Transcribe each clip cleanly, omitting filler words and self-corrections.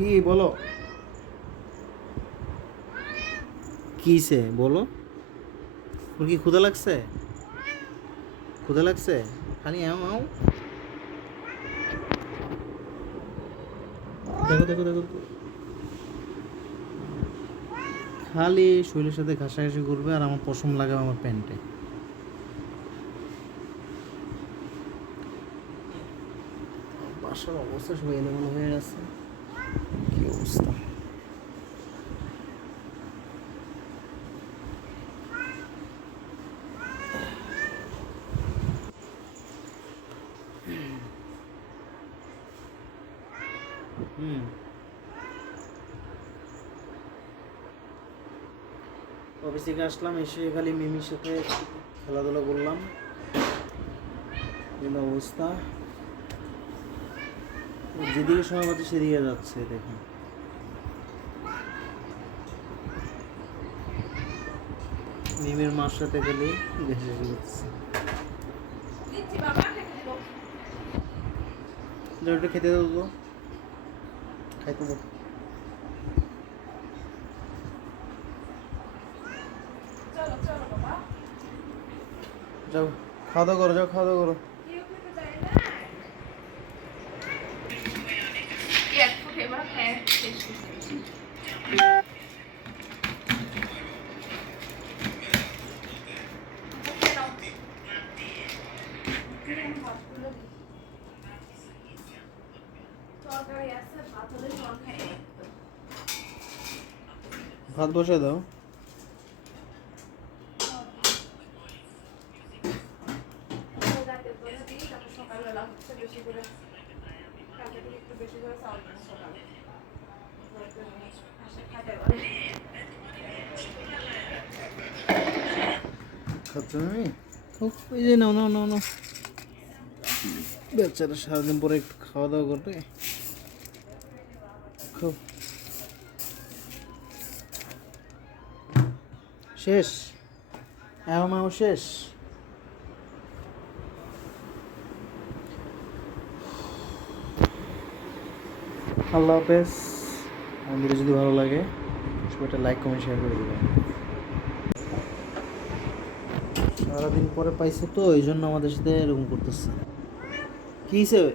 কি বলো, কিছে বলো? ওর কি ক্ষুধা লাগছে? ক্ষুধা লাগছে? খালি আও আও। দেখো দেখো দেখো, খালি শরীরের সাথে ঘাসাঘাসি করবে আর আমার পশম লাগাবে আমার প্যান্টে। বাসার অবস্থা সব এলোমেলো হয়ে গেছে। কি অবস্থা! হুম, অফিস থেকে আসলাম, এসে খালি মিমির সাথে খেলাধুলা করলাম। এই অবস্থা, ও যেদিকে সময় পাচ্ছে সেদিকে যাচ্ছে। দেখুন, মিমের মার সাথে গেলে ঘেঁষাঘেঁষি করতেছে। ওটা খেতে দেবো তো, খাইতে দেবো। যাও খাওয়া দাওয়া করো, যাও খাওয়া দাওয়া করো। ভাত বসে দাও। খাচ্ছ আমি? ওই যে নাও নাও নাও নাও, বেচারা সারাদিন পরে একটু খাওয়া দাওয়া করবে। খুব শেষ, মাও শেষ। আল্লাহ হাফেজ। আমাদের যদি ভালো লাগে সবাই একটা লাইক কমেন্ট শেয়ার করে দেবেন। সারাদিন পরে পাইছে তো এই জন্য আমাদের সাথে এরকম করতেছে। কি হিসেবে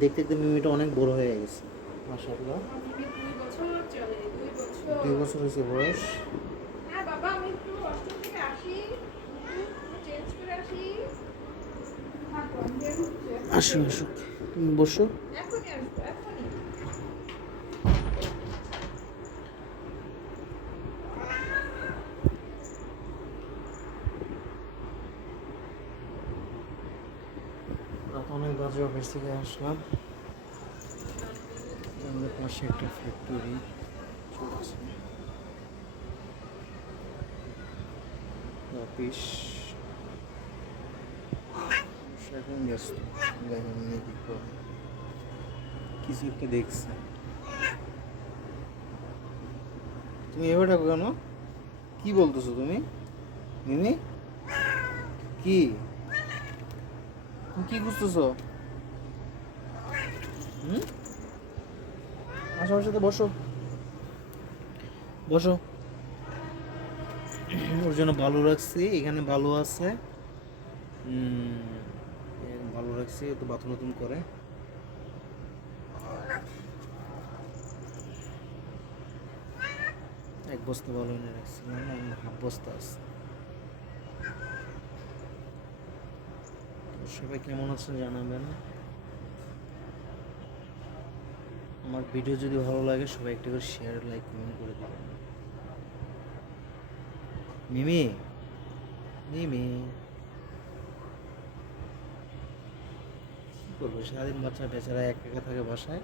দেখতে দেখতে মিমিটা অনেক বড় হয়ে গেছে মাশাআল্লাহ। 2 বছর হয়েছে বয়স। আসো আসো, তুমি বসো। রাত অনেক বাজে, অফিস থেকে আসলাম। আমাদের পাশে একটা ফ্যাক্টরি চলছে, অফিস। এখন ব্যস্ত, দেখেন নিয়ে কি করে, কিছু একটা দেখছে। তুমি এবার থাকো কেন? কি বলতেছো তুমি মিমি? কি তুমি কি বুঝতেছো? হুম, আসো আমার সাথে বসো, বসো। ওর জন্য ভালো রাখছি, এখানে ভালো আছে। ভালো রাখছি, তো বাথরুম বাথরুম করে। এক বস্তা ভালো এনে রাখছিলাম, হাফ বস্তা আছে। সবাই কেমন আছেন জানাবেন। আমার ভিডিও যদি ভালো লাগে সবাই একটা করে শেয়ার, লাইক, কমেন্ট করে দেবেন। মিমি, মিমি কি করবো সারাদিন, বাচ্চা বেচারা একা একা থাকে বাসায়।